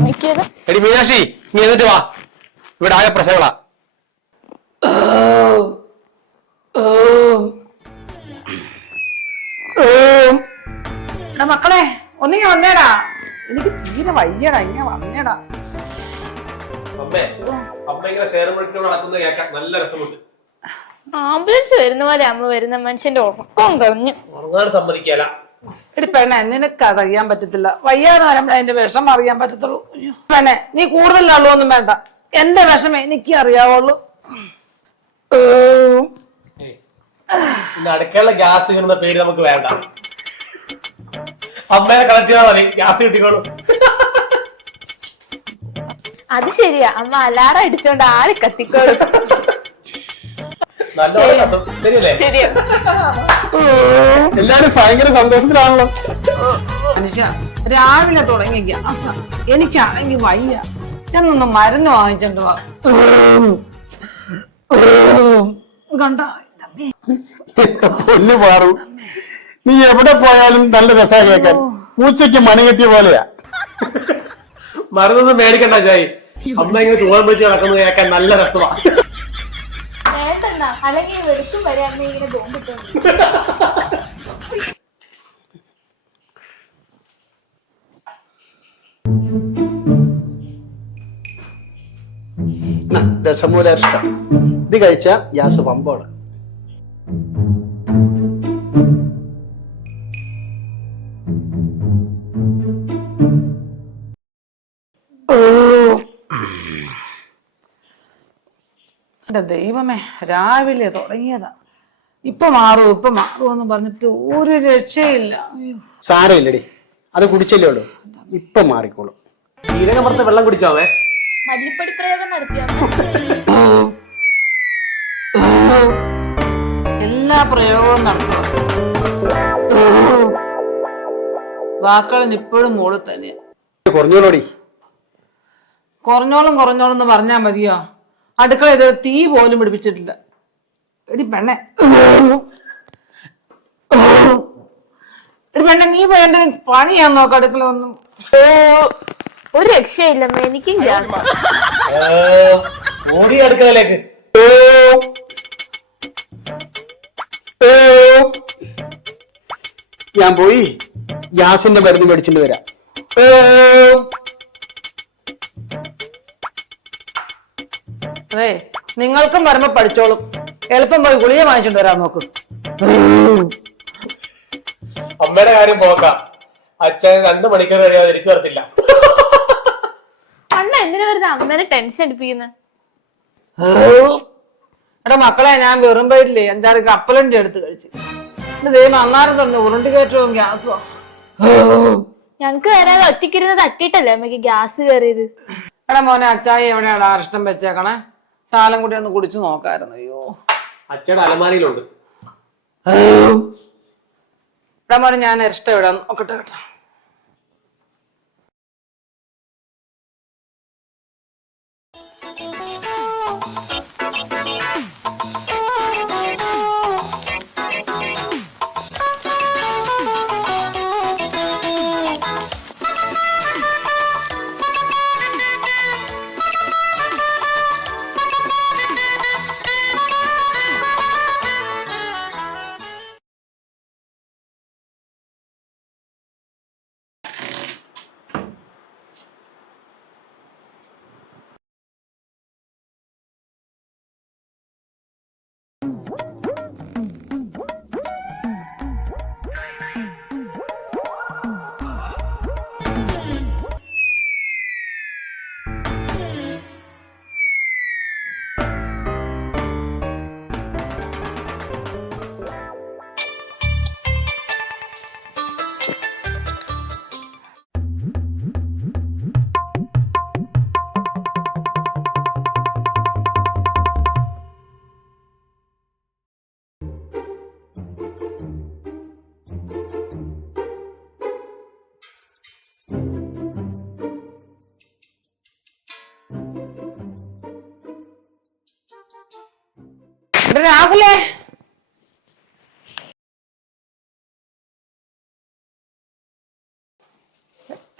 നോക്കിയത് എടി മീനാക്ഷി നീ എന്നിട്ട് വാ ഇവിടെ ആകെ പ്രശ്നങ്ങളാ എടാ മക്കളെ ഒന്നിങ്ങ വന്നേടാ. എനിക്ക് തീരെ വയ്യടാ ഇങ്ങനെ വന്നേടാ. അമ്മേ അമ്മ ഇങ്ങനെ സേറുമ്പഴേക്കും നടക്കുന്നത് കേൾക്കാൻ നല്ല രസമുണ്ട്. ആംബുലൻസ് വരുന്ന പോലെ അമ്മ വരുന്ന മനുഷ്യന്റെ ഉറക്കം കളഞ്ഞു ഉറങ്ങാൻ സമ്മതിക്കല. എടി പെണ്ണെ നിനക്ക് അതറിയാൻ പറ്റത്തില്ല. വയ്യാതെ വരുമ്പോഴേ അതിന്റെ വിഷം അറിയാൻ പറ്റത്തുള്ളൂ. പെണ്ണെ നീ കൂടുതൽ ആളുമൊന്നും വേണ്ട. എന്റെ വിഷമേ എനിക്ക് അറിയാവുള്ളൂ. പിന്നെ അടുക്കള ഗ്യാസ് പേര് നമുക്ക് വേണ്ട. അമ്മേനെ കളക്ട് ചെയ്താൽ മതി. ഗ്യാസ് കിട്ടിക്കോളൂ. അത് ശരിയാ. അമ്മ അലാറം അടിച്ചോണ്ട് ആര് കത്തിക്കോളും. നല്ലോണം കത്തും. ശരിയല്ലേ? ശരിയാ. എല്ലാരും ഭയങ്കര സന്തോഷത്തിലാണല്ലോ. മനുഷ്യ രാവിലെ തുടങ്ങിയ ഗ്യാസ. എനിക്കാണെങ്കിൽ വയ്യ. ചെന്നൊന്ന് മരുന്ന് വാങ്ങിച്ചോണ്ട് വാ. കണ്ടു? പൊന്നു പാറു. നീ എവിടെ പോയാലും നല്ല രസാ കേൾക്കാൻ പൂച്ചയ്ക്ക് മണി കെട്ടിയ പോലെയാ. മറന്നൊന്നും മേടിക്കണ്ട ജായി. അമ്മ ഇങ്ങനെ തൂവം വെച്ച് നടക്കുന്നത് കേൾക്കാൻ നല്ല രസമാ. വേണ്ടണ്ട. അല്ലെങ്കിൽ വെളുക്കും വരെ അമ്മ ഇങ്ങനെ ബോംബിട്ടോണ്ട് ദശമൂലഷ്ടം ഇത് കഴിച്ച ഗ്യാസ് പമ്പോട് എന്റെ ദൈവമേ രാവിലെ തുടങ്ങിയതാ. ഇപ്പൊ മാറും ഇപ്പൊ മാറും എന്ന് പറഞ്ഞിട്ട് ഒരു രക്ഷയില്ല. സാരമില്ലടി. അത് കുടിച്ചല്ലേ ഉള്ളൂ. ഇപ്പൊ മാറിക്കോളും. ചീരകമർത്ത വെള്ളം കുടിച്ചാവേ? മല്ലിപ്പടി പ്രയോഗം നടത്തിയ? എല്ലാ പ്രയോഗവും നടത്തുക വാക്കുകൾ ഇപ്പോഴും മൂളത്തന്നെ തന്നെയാ. കുറഞ്ഞോളോടി. കുറഞ്ഞോളും കുറഞ്ഞോളും എന്ന് പറഞ്ഞാ മതിയോ? അടുക്കള ഇത് തീ പോലും പിടിപ്പിച്ചിട്ടില്ല. എടി പെണ്ണെ. എടി പെണ്ണെ നീ പോയി എന്റെ പണി നോക്ക അടുക്കള ഒന്നും ഓ ഒരു രക്ഷയില്ലമ്മ എനിക്കും ഗ്യാസ്. ഓടി അടുക്കളയിലേക്ക്. ഞാൻ പോയി. ഗ്യാസിന്റെ മരുന്ന് മേടിച്ചിട്ട് വരാം. അതെ നിങ്ങൾക്കും വരുമ്പോ പഠിച്ചോളും. എളുപ്പം പോയി ഗുളിക വാങ്ങിച്ചോണ്ട് വരാൻ നോക്ക്. അമ്മയുടെ കാര്യം പോക്ക. അച്ഛൻ രണ്ടു മണിക്കൂർ കഴിയാതെ തിരിച്ചു വരത്തില്ല. അണ്ണ എന്തിനാ വെറുതെ അമ്മേനെ ടെൻഷൻ അടിപ്പിക്കുന്നത് എടാ മക്കളെ ഞാൻ വെറും പേരില്ലേ അഞ്ചാറ് കപ്പലണ്ടി എടുത്ത് കഴിച്ച്. എന്റെ ദൈവം അന്നാരം തന്നെ ഉരുണ്ടി കയറ്റവും ഗ്യാസും ഞങ്ങക്ക് വരാതെ ഒറ്റക്കിരുന്ന് തട്ടിട്ടല്ലേ അമ്മയ്ക്ക് ഗ്യാസ് കയറിയത് എടാ മോനെ അച്ചായി എവിടെയാണ് അരിഷ്ടം വെച്ചേക്കണേ. ശാലം കൂടി ഒന്ന് കുടിച്ചു നോക്കായിരുന്നു. അയ്യോ. അച്ഛയുടെ അലമാരിയിലുണ്ട്. ഇവിടെ മോനെ ഞാൻ ഇഷ്ടം ഇവിടെ നോക്കട്ടെ കേട്ടോ. Mm-hmm.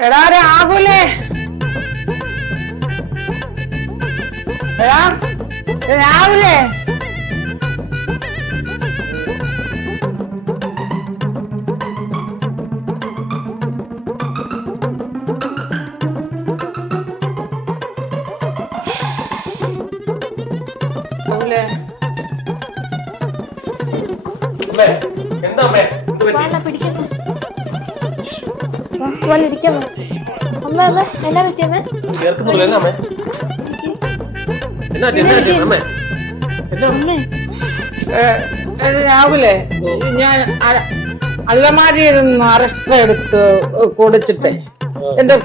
എടാ രാഹുലേ എടാ രാഹുലേ രാഹുലേ വന്നിരിക്കാം അമ്മ അമ്മ എന്നാ പറ്റിയമ്മേ രാവിലെ ഞാൻ അലമാരിയിൽ നിന്ന് അറസ്റ്റ് എടുത്ത് കൊടുത്തിട്ടേ. എന്റെ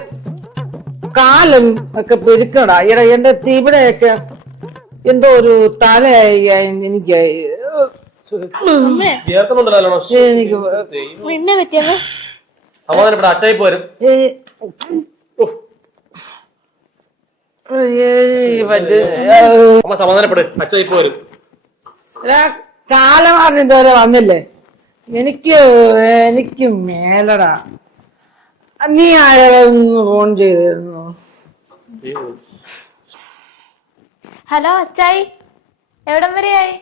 കാലും ഒക്കെ പെരുക്കടാ. ഇട എന്റെ തീവ്രയൊക്കെ എന്തോ ഒരു തലയായി എനിക്ക് എനിക്ക് അമ്മ എന്നാ സമാധാനപ്പെടാ അച്ചായി പോരും. അമ്മ സമാധാനപ്പെട്. അച്ചായി പോരും. എടാ, കാലമാറിന് ഇതുവരെ വന്നില്ലേ? എനിക്ക് എനിക്ക് മേലടാ. നീ ആരൊന്ന് ഫോൺ ചെയ്തിരുന്നു. ഹലോ അച്ചായി. എവിടം വരെയായി?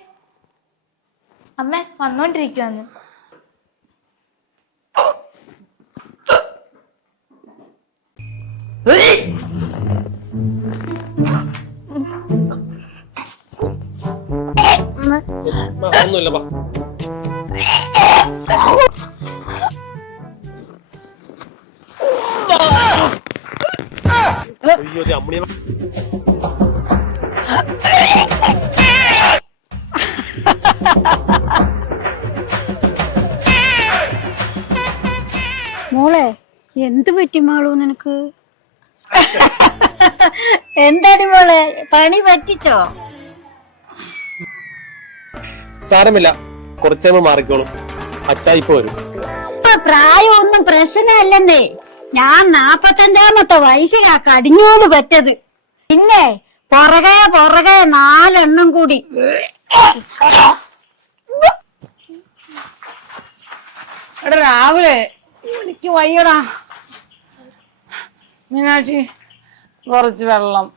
അമ്മ വന്നോണ്ടിരിക്കുവാന്ന് ഒന്നുമില്ല അയ്യോ ദേ അമ്മിണി മോളെ എന്ത് പറ്റി മാളു നിനക്ക്? എന്താടി മോളെ? പണി പറ്റിച്ചോ? സാരമില്ല. കുറച്ചേമ്മ മാറിക്കോളും. അച്ഛാ ഇപ്പൊ വരും. ഇപ്പൊ പ്രായമൊന്നും പ്രശ്നമല്ലെന്നേ. ഞാൻ നാപ്പത്തഞ്ചാമത്തെ വയസ്സിലാ കടിഞ്ഞൂന്ന് പറ്റത്. പിന്നെ പുറകെ പുറകെ നാലെണ്ണം കൂടി. എടാ രാവിലെ എനിക്ക് വയ്യടാ. മീനാക്ഷി കുറച്ച് വെള്ളം.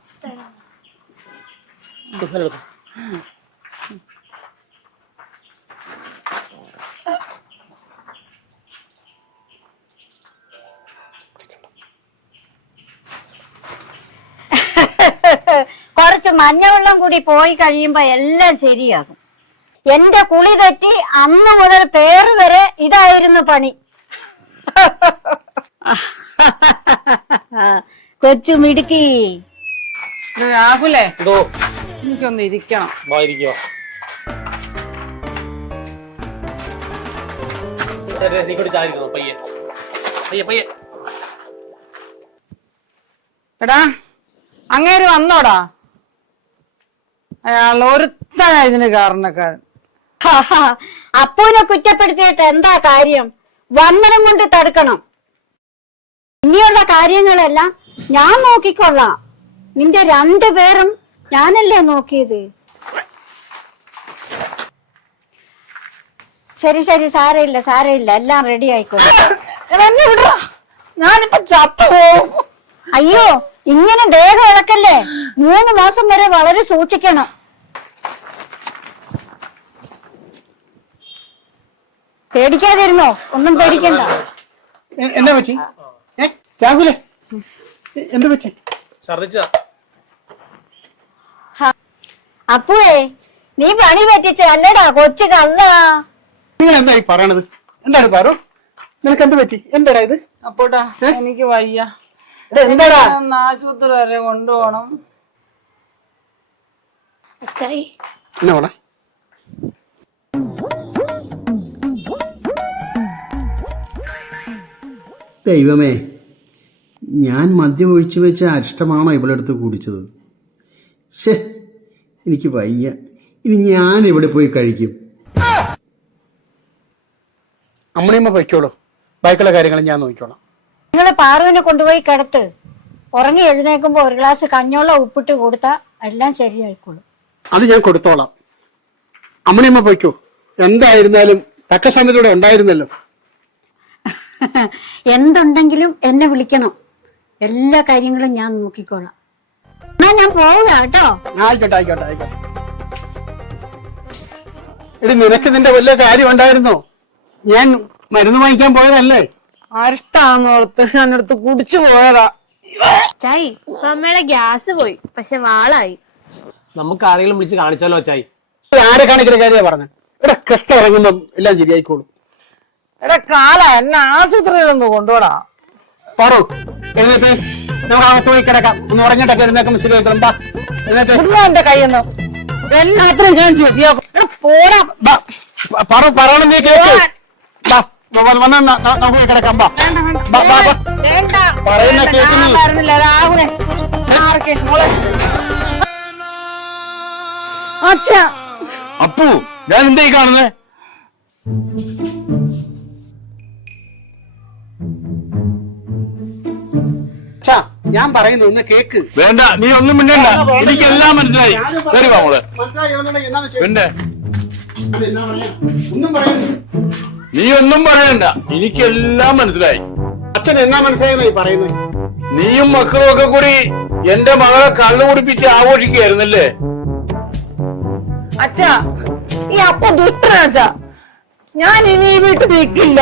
കുറച്ച് മഞ്ഞവെള്ളം കൂടി പോയി കഴിയുമ്പോ എല്ലാം ശരിയാകും. എന്റെ കുളി തെറ്റി അന്ന് മുതൽ പേര് വരെ ഇതായിരുന്നു പണി. കൊച്ചു മിടുക്കി. എടാ രാഹുലേ? എന്തോ എനിക്കൊന്ന് ഇരിക്കണം. വായിരിക്കോ നീ കൂടി ചാരിക്കുന്നു പയ്യെ. പയ്യെ പയ്യെ. എടാ അങ്ങേര് വന്നോടാ. അയാൾ ഒരുത്തനാ ഇതിന് കാരണക്കാരൻ. അപ്പൂനെ കുറ്റപ്പെടുത്തിയിട്ട് എന്താ കാര്യം? വന്നനം കൊണ്ട് തടുക്കണം. ഇനിയുള്ള കാര്യങ്ങളെല്ലാം ഞാൻ നോക്കിക്കൊള്ളാം. നിന്റെ രണ്ടുപേരും ഞാനല്ലേ നോക്കിയത്? ശരി ശരി സാരയില്ല സാരയില്ല എല്ലാം റെഡി ആയിക്കോട്ടെ. ഞാനിപ്പോ അയ്യോ ഇങ്ങനെ ദേഹം ഇളക്കല്ലേ മൂന്ന് മാസം വരെ വളരെ സൂക്ഷിക്കണം. പേടിക്കാതിരുന്നോ? ഒന്നും പേടിക്കണ്ട. എന്താ എന്നാ പറ്റി? രാഹുലേ എന്ത് പറ്റി? ഛർദിച്ചാ അപ്പുവേ നീ പണി പറ്റിച്ച അല്ലടാ കൊച്ചു കള്ള. നിങ്ങൾ എന്തായി പറയണത്? എന്താണ് പാറു? നിനക്ക് എന്ത് പറ്റി? എന്താടാ ഇത്? അപ്പോട്ടാ എനിക്ക് വയ്യ. എടാ, എന്താടാ? ഒന്ന് ആശുപത്രി വരെ കൊണ്ടുപോകണം. അച്ചായി. എന്നാ മോളെ? ദൈവമേ ഞാൻ മദ്യം ഒഴിച്ചു വെച്ച അരിഷ്ടമാണോ ഇവളെടുത്ത് കുടിച്ചത്? ശേ എനിക്ക് വയ്യ. ഇനി ഞാൻ ഇവിടെ പോയി കഴിക്കും? അമ്മണിയമ്മ പൊയ്ക്കോളൂ. ബാക്കിയുള്ള കാര്യങ്ങൾ ഞാൻ നോക്കിക്കോളാം. നിങ്ങൾ പാറുവിനെ കൊണ്ടുപോയി കിടത്ത്. ഉറങ്ങി എഴുന്നേക്കുമ്പോ ഒരു ഗ്ലാസ് കഞ്ഞോളം ഉപ്പിട്ട് കൊടുത്താ എല്ലാം ശരിയായിക്കോളും. അത് ഞാൻ കൊടുത്തോളാം. അമ്മണിയമ്മ പോയിക്കോ. എന്തായിരുന്നാലും തക്ക സമയത്തോടെ ഉണ്ടായിരുന്നല്ലോ. എന്തുണ്ടെങ്കിലും എന്നെ വിളിക്കണം. എല്ലാ കാര്യങ്ങളും ഞാൻ നോക്കിക്കോളാം. എന്നാ ഞാൻ പോവുക കേട്ടോ. ആയിക്കോട്ടെ ആയിക്കോട്ടെ ആയിക്കോട്ടെ. എടി നിനക്ക് നിന്റെ വല്ല കാര്യം ഉണ്ടായിരുന്നോ? ഞാൻ മരുന്ന് വാങ്ങിക്കാൻ പോയതല്ലേ? അരിഷ്ടാന്നോർത്ത് ഞാൻ എടുത്ത് കുടിച്ചു പോയതാ. ചായി അമ്മയുടെ ഗ്യാസ് പോയി പക്ഷെ വാളായി. നമുക്ക് ആരെങ്കിലും വിളിച്ച് കാണിച്ചാലോ ചായ്? ഇത് ആരെ കാണിക്കുന്ന കാര്യമാണ് പറഞ്ഞത് ഇവിടെ കഷ്ടം ഇറങ്ങുമ്പം എല്ലാം ശരിയായിക്കോളും. എടാ കാല എന്നെ ആശുപത്രിയിലൊന്ന് കൊണ്ടുപോടാ പറു എന്നിട്ട് നമുക്ക് അകത്ത് പോയി കിടക്കാം. ഒന്ന് ഉറങ്ങിട്ടൊക്കെ എഴുന്നേക്കുമ്പോൾ ശരിയായിക്കോളും ബാ എന്നിട്ട് എന്റെ കയ്യിൽ നിന്ന് എല്ലാത്തിനും ഞാൻ ശരിയാക്കും പോരാ പറ പറയണം നീ കേക്ക്. ബാ, വന്ന് നമുക്ക് പോയി കിടക്കാം. ബാ ബാ, ബാ, പറയുന്ന. വരുന്നില്ല രാഹുലെ അപ്പു ഞാൻ എന്തായി കാണുന്നേ? ഞാൻ പറയുന്നു ഒന്ന് കേക്ക്. വേണ്ട നീ ഒന്നും മിണ്ടണ്ട. എനിക്കെല്ലാം മനസ്സിലായി. വരുവാ മോളെ. പിന്നെ? നീ ഒന്നും പറയണ്ട. എനിക്കെല്ലാം മനസ്സിലായി. അച്ഛൻ എന്നാ മനസ്സിലായി പറയുന്നു നീയും മക്കളും ഒക്കെ കൂടി എന്റെ മകളെ കള്ളു കുടിപ്പിച്ച് ആഘോഷിക്കുകയായിരുന്നല്ലേ? അച്ഛാ ഈ അപ്പ ദുഷ്ടനാ അച്ഛാ. ഞാൻ ഇനി ഈ വീട്ടിൽ നിൽക്കില്ല.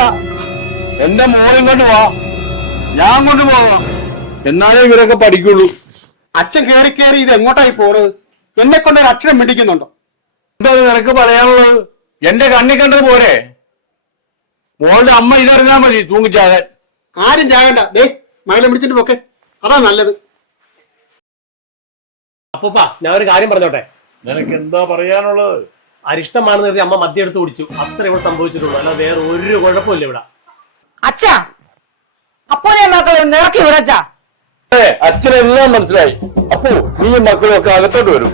എന്റെ മോളും കൊണ്ട് വാ. ഞാൻ കൊണ്ടുപോകാം എന്നാലേ ഇവരൊക്കെ പഠിക്കുള്ളൂ. അച്ഛൻ കയറി കയറി ഇത് എങ്ങോട്ടായി പോണത്? എന്നെ കൊണ്ട് ഒരു അക്ഷരം മിണ്ടിക്കുന്നുണ്ടോ? എന്താ നിനക്ക് പറയാനുള്ളത്? എന്റെ കണ്ണി കണ്ടത് പോരെ? മോളുടെ അമ്മ ഇതറിഞ്ഞാ മതി തൂങ്ങിച്ചാകാൻ. ആരും ചാകണ്ട ദേ മകളെ പിടിച്ചിട്ട് പോക്കെ. അതാ നല്ലത്. അപ്പൂപ്പ ഞാൻ ഒരു കാര്യം പറഞ്ഞോട്ടെ? നിനക്ക് എന്താ പറയാനുള്ളത്? അരിഷ്ടമാണെന്ന് കരുതി അമ്മ മദ്യം എടുത്ത് കുടിച്ചു. അത്ര ഇവിടെ സംഭവിച്ചിട്ടുള്ളൂ. അല്ലാതെ വേറെ ഒരു കുഴപ്പമില്ല ഇവിടെ. അച്ഛാ അപ്പോനെ മക്കളെ നിറക്കി വിടച്ചാ അച്ഛനെല്ലാം മനസ്സിലായി. അപ്പോ നീ മക്കളൊക്കെ അകത്തോട്ട് വരും.